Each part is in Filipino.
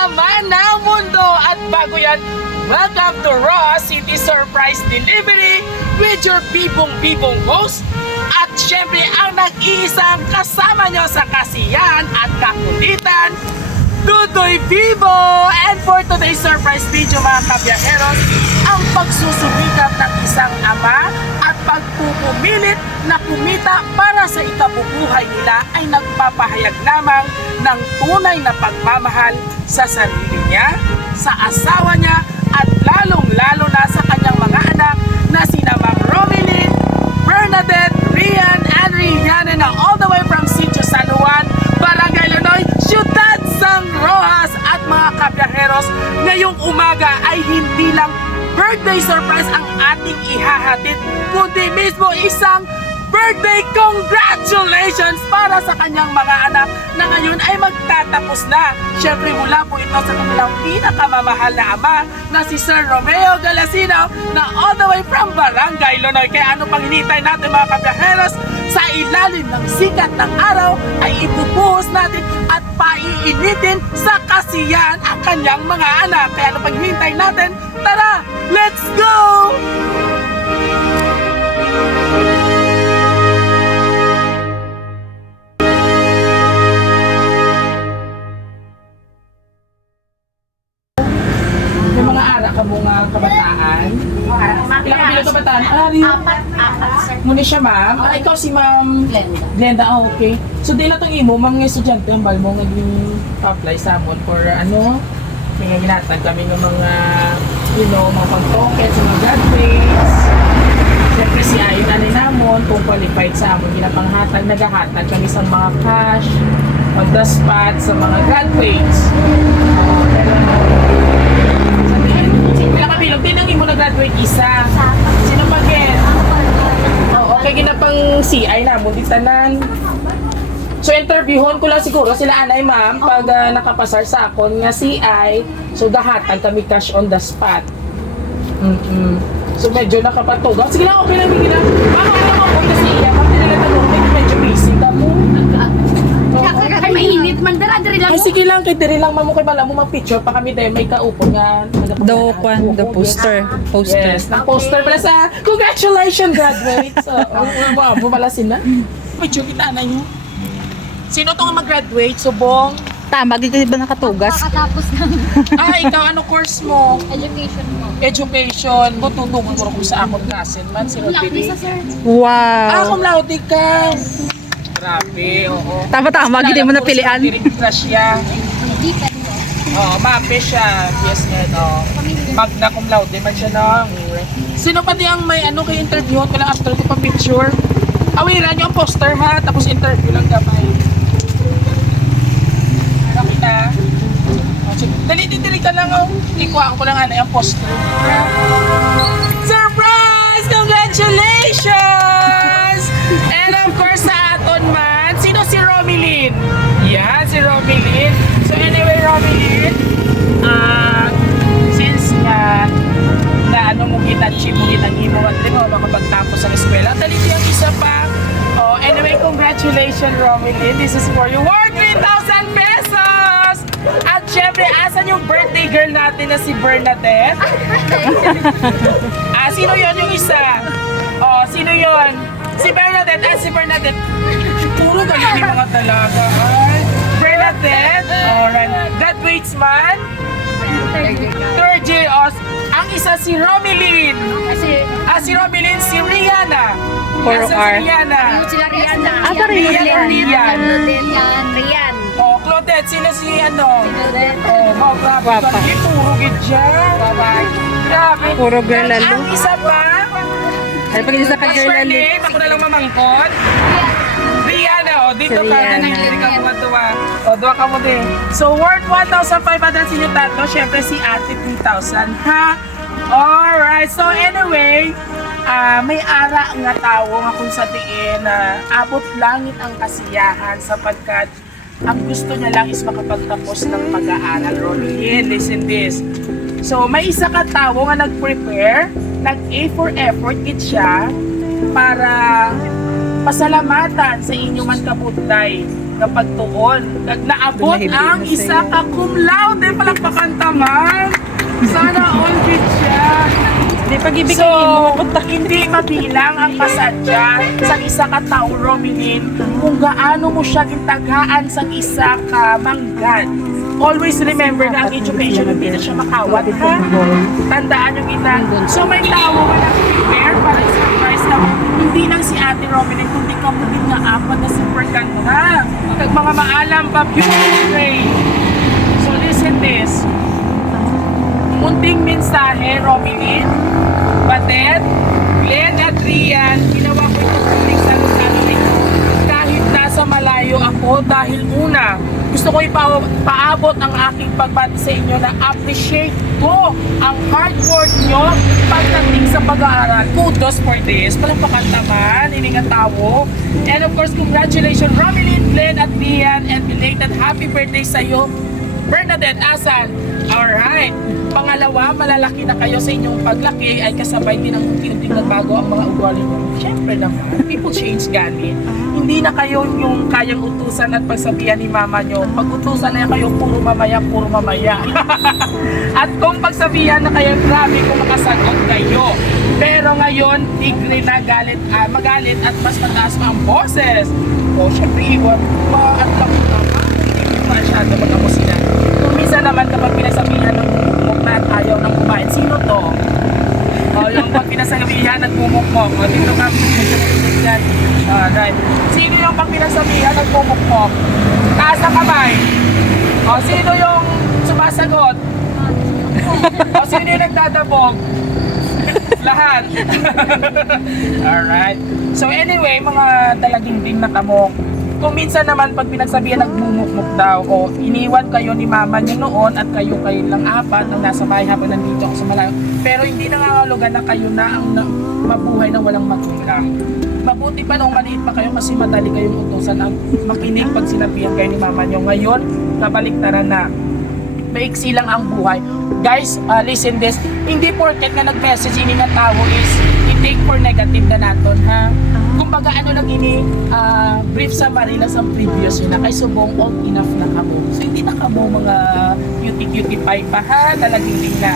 laman ng mundo. At bago yan, welcome to Raw City Surprise Delivery with your bibong-bibong host. At syempre, ang nag-iisang kasama nyo sa kasiyahan at kakulitan, Dudoy Vivo! And for today's surprise video mga kabiyaheros, ang pagsusubikat ng isang ama at pagpupumilit na kumita para sa ikabubuhay nila ay nagpapahayag lamang ng tunay na pagmamahal sa sarili niya, sa asawa niya, at lalong-lalo na sa kanyang mga anak na sina Ma'am Romelyn, Bernadette, Rian, and Rihanna na all the way from Sitio San Juan, Barangay Lonoy, Ciudad San Rojas. At mga kabiyaheros, ngayong umaga ay hindi lang birthday surprise ang ating ihahatid, kundi mismo isang birthday congratulations para sa kanyang mga anak na ngayon ay magtatapos na. Siyempre mula po ito sa kanilang pinakamamahal na ama na si Sir Romeo Galasino na all the way from Barangay Lonoy. Kaya ano pang hinihintay natin mga kabiyaheros? Sa ilalim ng sikat ng araw ay ipupuhos natin at paiinitin sa kasiyahan ang kanyang mga anak. Kaya ano pang hinihintay natin? Tara, let's go! May mga ara ka mga kabataan. Ilang bilang kabataan? Apat, sir. Muna siya ma'am. Ikaw si ma'am Glenda. Okay. So di na itong imo, mga estudyante ang bal mo naging apply sa amon for ano? Kaya ginatag kami ng mga, mga pag-token sa mga graduates. Siyempre si Ayon nanin namon, kung qualified sa amon, ginapanghatag, naghahatag kami sa mga cash, on the spot sa mga graduates. Bilog din ang imo na-graduate isa. Sino pa ken? Okay, ginapang CI na mo tanan. So interviewon ko lang siguro sila anay ma'am pag nakapasar sa akon nga CI. So gahatag kami cash on the spot. So medyo nakapatugaw. Sige lang, okay lang gina. Mama ko lang kasi iya pag tinatawag medyo busy ka mo. Ay, mainit man. Dara-dara lang Ay mo. sige lang, kay diri lang mamo kay bala mo mag-picture pa kami dahil may kaupo nga. The poster. Yes, na poster pala sa congratulations graduates. So, bumalasin na. Medyo kita na nyo. Sino itong mag-graduate? Subong? Tama, di ba nakatugas? Kakatapos ng Ikaw ano course mo? education mo. Education. Tutulungan mo rin sa akong kasin man. Sino Wala pili? sa sir. Wow. Cum laude ka. Grabe, oo. Tama, hindi mo napilian. Siya. Hindi pa rin. Oo, mape siya. Yes, no. Magna cum laude man siya no. Sino pati ang may kay interview ko lang after ko pa picture? Awiran yung poster ha, tapos interview lang gamay. Okay na. Dali ka lang ikuha ko lang yung poster. Surprise! Congratulations! And of course sa aton man, sino si Romelyn? Yan, si Romelyn. So anyway, Romelyn, since na mo kita-chip mo kitang-imo at di mo makapagtapos sa eskwela, dali yung isa pa. Oh, anyway, congratulations, Romelyn. This is for you. Worth 3,000 pesos! At syempre, asan yung birthday girl natin na si Bernadette? Sino yon yung isa? Oh, sino yon? Si Bernadette. Si Bernadette. Puro ganyan yung mga talaga. Bernadette. Alright. Graduates man? Third year. Ang isa si Romelyn. Si Romelyn, si Rihanna. Puro Asa R. si Rihanna? Sila Rihanna. Rian. Rian. Oh, Claudette, sino si ano? Oh, grabe. Guwapa. Puro gidya. Grabe. Puro girl lalo. Ang isa pa? Ay, pag isa ka girl lalo. Shirley, ako na lang mamangkot. Rihanna, dito Si ka. Rihanna. Nangyari ka mga tuwa. Duwa ka mo din. So, worth 1,500 si Tato. Siyempre, si Ate 3,000, ha? Alright, so anyway, may ara nga tao nga kung sa tiin na abot langit ang kasiyahan sapagkat ang gusto niya lang is makapagtapos ng pag-aaral. Romelyn, listen this. So, may isa ka tao nga nag-prepare, nag-A for effort kit siya para pasalamatan sa inyo man kabutay na pagtuon. Naabot Tumahimik ang na isa sa'yo. ka cum laude. Palakpakan taman. Sana all good siya. Di pag-ibig So, hindi mabilang ang pasadya sa isa ka tao, Romilin, kung gaano mo siya gintaghaan sa isa ka manggad. Always remember na ang education hindi na siya makawat, ha? Tandaan yung ina. So, may tao ka na prepare para surprise na hindi lang si Ate Romilin, kundi ka mo din nga apat na super ganda. Kag mga maalam pa, beautiful way. So, listen this. Munting mensahe, Romilin, Batet, Glenn at Rian, ginawa ko ito munting salutan kahit nasa malayo ako dahil una, gusto ko ipaabot ang aking pagbati sa inyo na appreciate ko ang hard work nyo pagdating sa pag-aaral. Kudos for this. Palakpakan naman, iningat tawo. And of course, congratulations Romilin, Glenn at Rian, and belated happy birthday sa iyo, Bernadette Asan. Alright. Pangalawa, malalaki na kayo sa inyong paglaki ay kasabay din ang unti-unting nagbago ang mga ugali nyo. Siyempre naman, people change gani. Hindi na kayo yung kayang utusan at pagsabihan ni mama nyo. Pag utusan na kayo, puro mamaya, puro mamaya. At kung pagsabihan na kayo, grabe kung makasagot kayo. Pero ngayon, tigre na magalit at mas mataas pa ang boses. O, syempre, iwan, at lang naman. Hindi mo masyado mag-amusina. Kung minsan naman kapag pinasabihan ng bumukmok na at ayaw ng kumain, sino to? O, yung pag pinasabihan at bumukmok, o, dito ka, dyan. Right. Sino yung pag pinasabihan at bumukmok? Taas ang kamay. O, sino yung sumasagot? O, sino yung nagdadabog? Lahat. Alright. So anyway, mga dalaginding na kamok. Kung minsan naman pag pinagsabihan nagmumukmuk daw o iniwan kayo ni mama niyo noon at kayo lang apat ang nasa bahay habang nandito ako sa malayo. Pero hindi nangangahulugan na kayo na ang mabuhay na walang magulang. Mabuti pa nung maliit pa kayo kasi madali kayong utusan ang makinig pag sinabihan kayo ni mama niyo. Ngayon, nabaliktaran na. Maiksi lang ang buhay. Guys, listen this. Hindi porket na nag-message ini nga tao is i-take for negative na naton, ha? Kumbaga ano lang ini brief summary lang sa previous yun na kay subong old enough na kamo. So hindi na kamo mga cutie-cutie pie pa, ha? Talaging na.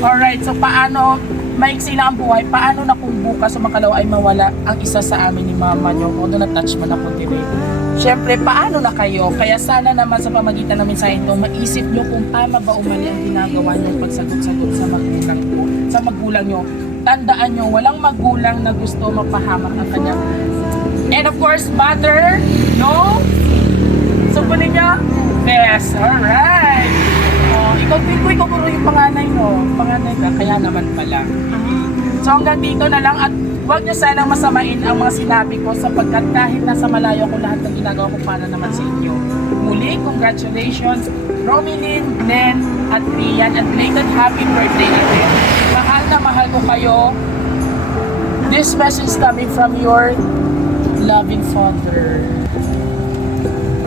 Alright, so paano maiksi lang ang buhay? Paano na kung bukas o makalawa ay mawala ang isa sa amin ni mama nyo? Kung doon na-touch man ako today. Siyempre, paano na kayo? Kaya sana naman sa pamagitan ng mensahe ito, maisip nyo kung tama ba o mali ang ginagawa nyo pagsagot-sagot sa magulang ko, sa magulang nyo. Tandaan nyo, walang magulang na gusto mapahamak ang kanyang. And of course, mother, no? Supunin nyo? Yes, alright. Ikaw puro yung panganay mo. Panganay ka, kaya naman pala. So hanggang dito na lang at huwag niyo sanang masamain ang mga sinabi ko sapagkat kahit nasa malayo ko lahat ng ginagawa ko para naman sa inyo. Muli, congratulations, Romilin, Glenn, at Rian, at belated happy birthday again. Mahal na mahal ko kayo. This message coming from your loving father.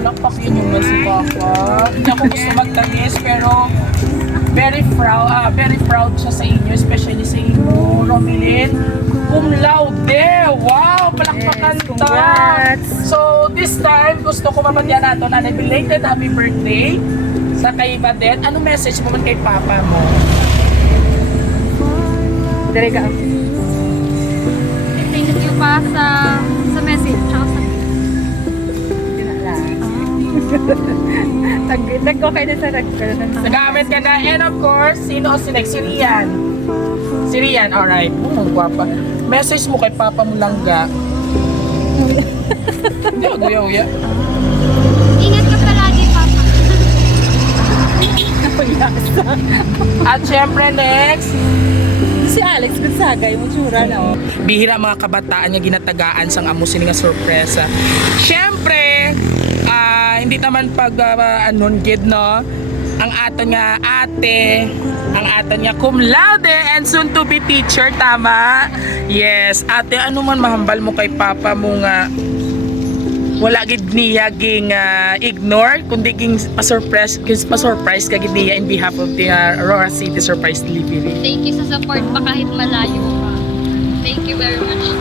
Palakpak yun yung si Papa. Hindi ako gusto magtamis pero very proud siya sa inyo, especially sa inyo, Romilin. Cum laude! Wow! Palakpakan Yes, ta! congrats! So, this time, gusto ko mapagyan nato na belated happy birthday sa kay Badet. Anong message mo man kay Papa mo? Dire ka. Thank you pa sa message. Tsaka sa Nag-okay na sa Nagamit ka na. And of course, sino o sinek? Si Rian. Si Rian, alright. Gwapa. Message mo kay Papa mo lang ga. Hindi, uya-uya. ingat ka palagi, Papa. At syempre next, Si Alex Gonzaga, yung tsura na oh. bihira mga kabataan nga ginatagaan sang amo sini nga sorpresa. Syempre, hindi naman pag anon gid no. Ang aton nga ate, ang aton nga cum laude and soon to be teacher, tama? Yes, ate, ano man mahambal mo kay Papa mo nga wala gid niya ging ignore kundi ging pa-surprise ka gid niya in behalf of the Aurora City Surprise Delivery. Thank you sa support pa kahit malayo pa. Thank you very much.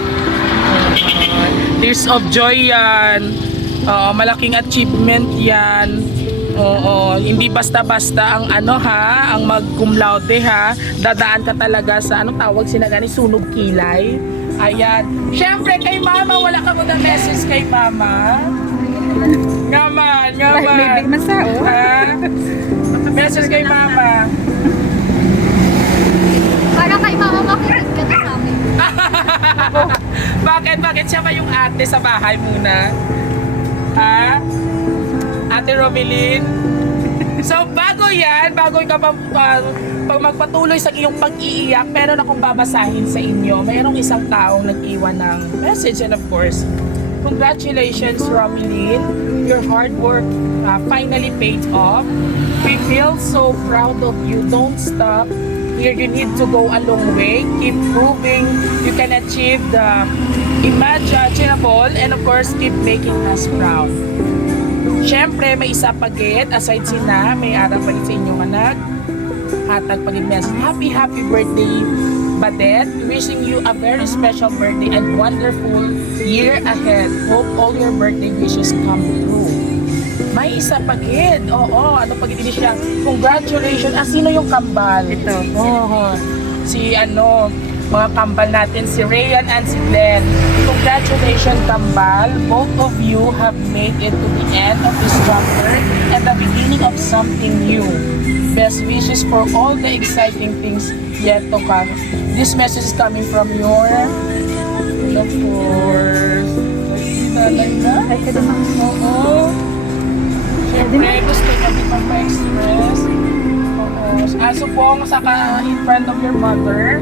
Tears of joy yan. Oo, malaking achievement yan. Oo, hindi basta-basta ang ano ha, ang mag cum laude ha. Dadaan ka talaga sa anong tawag sinagani, sunog kilay. Ayan. Syempre kay mama, wala ka mo na message kay mama. Ngaman, ngaman. May masao. Ha? Message kay mama. Para kay mama makinig ka na sa amin. Bakit? Bakit siya ba yung ate sa bahay muna? Ha? Ate Romelyn? So, bago yan, bago ka pag magpatuloy sa iyong pag-iiyak, meron akong babasahin sa inyo. Mayroong isang taong nag-iwan ng message and of course, congratulations, Romelyn. Your hard work finally paid off. We feel so proud of you. Don't stop. Here you need to go a long way. Keep proving you can achieve the imaginable and of course, keep making us proud. Siyempre, may isa pagit, aside sina, may araw pa rin sa inyong anak. Hatag pag-message. Happy birthday, Badet. Wishing you a very special birthday and wonderful year ahead. Hope all your birthday wishes come true. May isa pagit. Oo, ano pagit din siya? Congratulations. Sino yung kambal? Ito. Oo. Si mga kambal natin, si Rayan and si Glenn. Congratulations, kambal. Both of you have made it to the end of this chapter and the beginning of something new. Best wishes for all the exciting things yet to come. This message is coming from your, of course, talaga. Ay, ka naman. Oo. Siyempre, gusto namin magpa-express. Oo. Aso pong in front of your mother,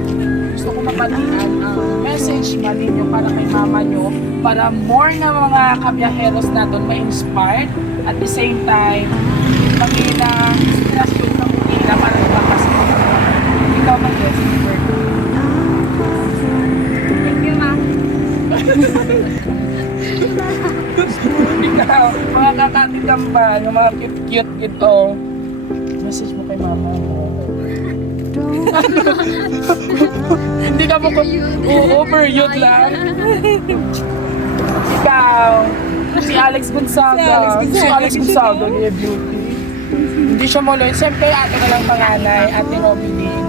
gusto ko mapalian ang message maninyo para kay mama nyo para more na mga kabiyaheros na doon ma-inspired at the same time maging inspirasyon ng nila para ibakas mo. Ikaw mag-guess yung birthday. Thank you, ma. Ikaw, mga kakatigambal, yung mga cute-cute ito. Message mo kay mama mo. Hindi ka mo over-youth lang. Ikaw, si Alex Gonzaga. Si Alex Gonzaga, niya beauty. Hindi siya mo lang. Siyempre, ate na lang panganay, ate Romelyn.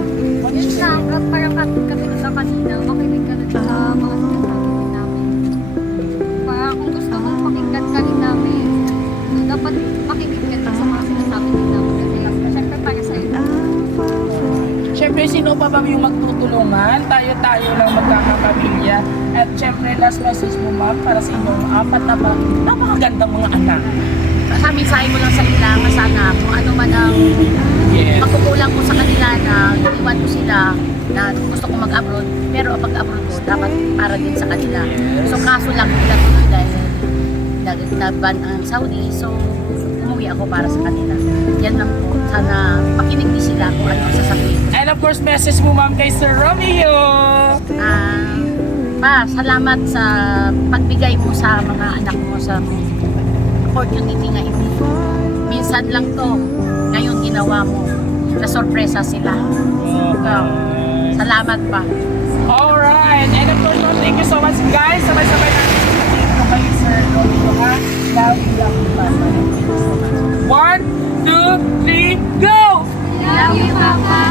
Yun lang, parang kami sa kanina, makinig ka na sa mga sinasabi namin. Para kung gusto mong pakinggan ka rin namin, dapat makinig ka na sa mga sinasabi namin. Kasi syempre para sa'yo. Siyempre, sino pa ba yung magtutulungan? Tayo-tayo lang magkakapamilya. At siyempre, last message mo, ma'am, para sa inyong apat na ba, napakagandang mga anak. Sabi mo lang sa kanila na sana kung ano man ang Yes. pagkukulang ko sa kanila na iwan ko sila na gusto ko mag-abroad pero ang pag-abroad ko dapat para din sa kanila. Yes. So kaso lang nila tuloy dahil nag-ban ang Saudi so umuwi ako para sa kanila. Yan lang po. Sana makinig din sila kung ano ang sasabihin ko. And of course, message mo, ma'am, kay Sir Romeo. Salamat sa pagbigay mo sa mga anak mo sa opportunity nga hindi. Minsan lang to, ngayon ginawa mo. Na sorpresa sila. Salamat pa. Alright. And of course, ma'am, thank you so much, guys. Sabay-sabay natin sa kay Sir Romeo, ha? Love you pa. Thank you so much. 1, 2, 3, go! Love you, Papa.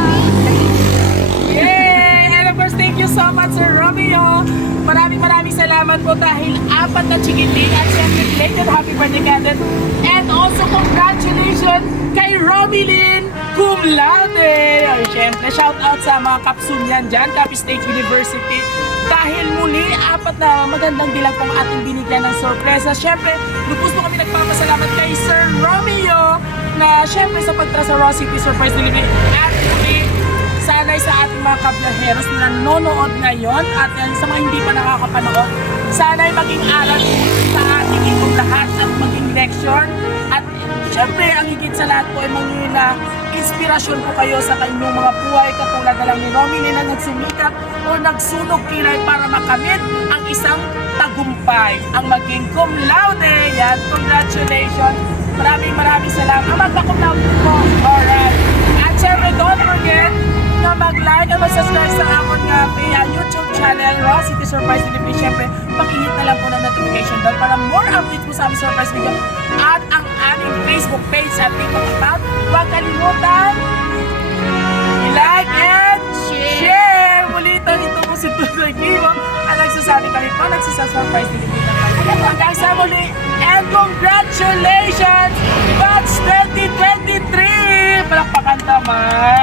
Yay! And of course, thank you so much, Sir Romeo. Maraming salamat po dahil apat na chikiting at siyempre belated happy birthday Cadet. And also congratulations kay Romelyn cum laude. Ay, siyempre, shout out sa mga kapsunyan dyan, Capi State University. Dahil muli, apat na magandang dilag pong ating binigyan ng sorpresa. Siyempre, lubos po kami nagpapasalamat kay Sir Romeo na siyempre sa pagtara sa Raw City Surprise Delivery. At muli, sanay sa ating mga kablaheros na nanonood ngayon at sa mga hindi pa nakakapanood, sanay maging aral sa ating itong lahat at maging leksyon. At syempre, ang higit sa lahat po ay maging inspirasyon po kayo sa kanyang mga buhay katulad na lang ni Romelyn na nagsumikap o nagsunog kilay para makamit ang isang tagumpay. Ang maging cum laude. Yan, congratulations. Maraming salamat. Ang magpa-cum laude po. Alright. At syempre, don't forget na mag-like at mag-subscribe sa amon nga YouTube channel, Raw City surprise delivery, syempre, pakihit na lang po ng notification bell para more updates po sa aming surprise video at ang aming Facebook page at TikTok account. Huwag kalimutan i-like and share! Muli ito po si Tutoy Kimo at nagsasabi kami po nagsasurprise delivery ng kami. Hanggang sa muli and congratulations! Batch 2023! Palakpakan naman!